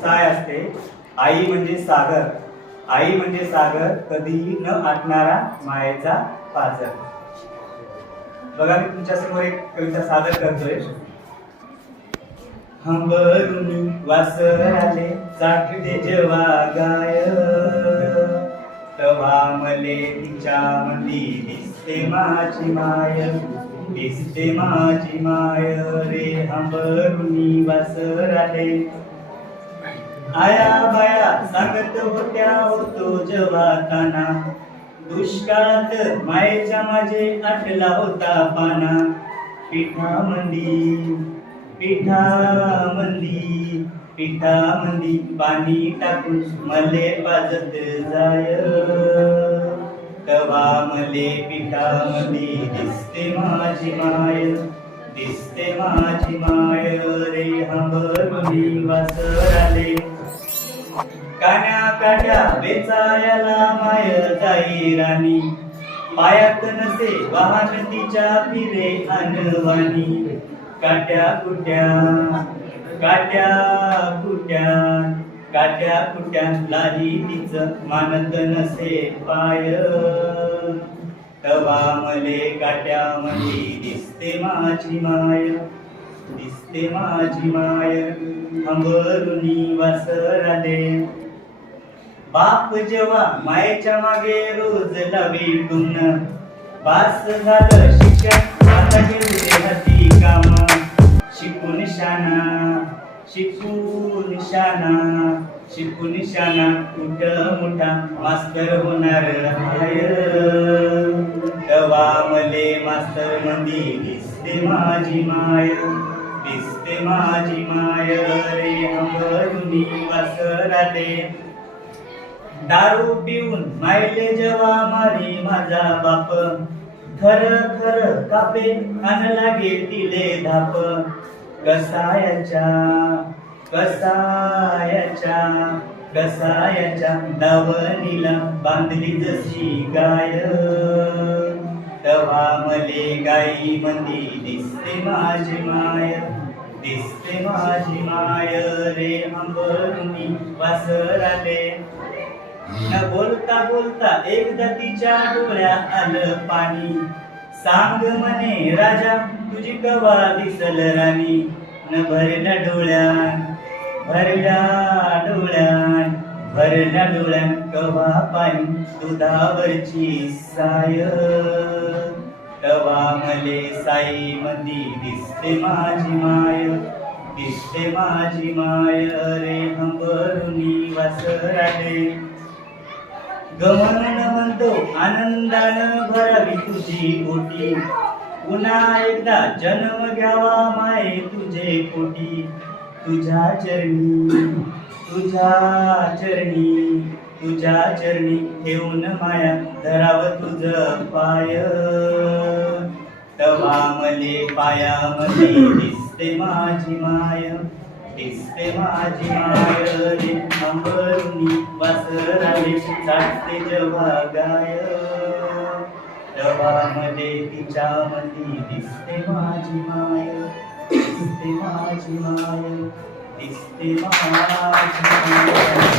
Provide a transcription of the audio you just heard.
साय असते? आई म्हणजे सागर. आई म्हणजे सागर कधीही न आटणारा मायेचा पाजर. बघा मी तुमच्यासमोर एक कविता सादर करतोय. हंबरून वासर आले चाटते जेव्हा गाय तवा मले तिच्या मंदी दिसते माझी माय दिसते माझी माय रे हंबरुनी वासर आले आया बाया सांगत होत्या होतो जेव्हा ताना दुष्काळात मायेच्या माझे आठला होता पाना. पिठा मंदी पिठा मंदी पिठा मंदी. पाणी टाकून मले पाजत जाय. तवा मले पिठा मंदी. दिसते माझी माय दिसते माझी माय. रे हंबर वासर. कान्या काट्या बेचाऱ्याला माय जाई राणी. पायात नसे वाहन तिच्या फिरे अनवाणी काट्या कुट्या काट्या कुट्या काट्या कुट्या लाही तिच मानत नसे पाय. तवा मले काट्या मली दिसते माझी माय दिसते माझी माय. अंबरुनी वासर दे बाप जेव्हा मायेच्या मागे रोज लावी गुण. बास झालं शिक्षण आता गेले हाती काम. शिकून शाना शिकून शाना शिकून शाना कुठ मोठा मास्तर होणार हाय तवा मले मास्तर मंदी दिसते माझी माय. दिसते माझी माय रे हम वासर आले दारू पिऊन मायले जेव्हा मारी माझा बाप. खर खर कापे अन लागे तिले धाप. कसायाच्या कसायाच्या कसायाच्या दावणीला बांधली जशी गाय. तवा मले गाई मंदी दिसते माझी माय दिसते माझी माय रे अंबरुनी वासर आले न बोलता बोलता एकदा तिच्या डोळ्यात आलं पाणी. सांग म्हणे राजा तुझी कवा दिसल राणी? न भरल्या डोळ्यान भरल्या डोळ्यान भरल्या डोळ्यान कवा पाणी? दुधावरची साय तवा मले साई मंदी दिसते माझी माय दिसते माझी माय रे हंबरुनी वासराले. गमन म्हणतो आनंदानं भरावी तुझी पोटी. पुन्हा एकदा जन्म घ्यावा माये तुझे पोटी. तुझ्या चरणी तुझ्या चरणी तुझ्या चरणी ठेवून माया धराव तुझ पाय. तवा मले पायामध्ये दिसते माझी माय. दिसते माझी मायरे रे अंबरुनी वासराले चाटते जेव्हा गाय तिच्या मती दिसते माझी माय दिसते माझी माय दिसते माझी माय.